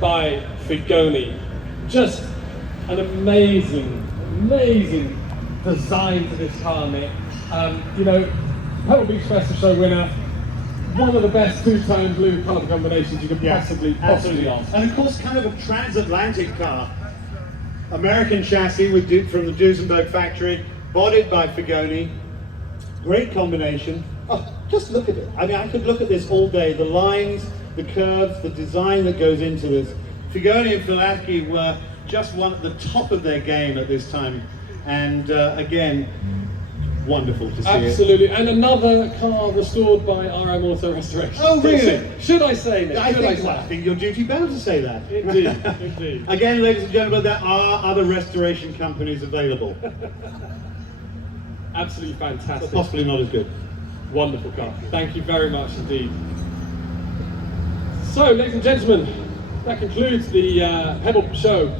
by Begoni. Just an amazing design to this car, Nick. You know, Pebble Beach Festival Show winner, one of the best two-tone blue colour combinations you could possibly ask. And of course, kind of a transatlantic car. American chassis from the Duesenberg factory, bodied by Begoni. Great combination. Oh, just look at it. I mean, I could look at this all day. The lines, the curves, the design that goes into this. Begoni and Filatki were just one at the top of their game at this time. And again, wonderful to see Absolutely. And another car restored by RM Auto Restoration. Oh, really? Should I say, Nick? I think you're duty bound to say that. Indeed, indeed. Again, ladies and gentlemen, there are other restoration companies available. Absolutely fantastic. But possibly not as good. Wonderful car. Thank you very much indeed. So, ladies and gentlemen, that concludes the Pebble show.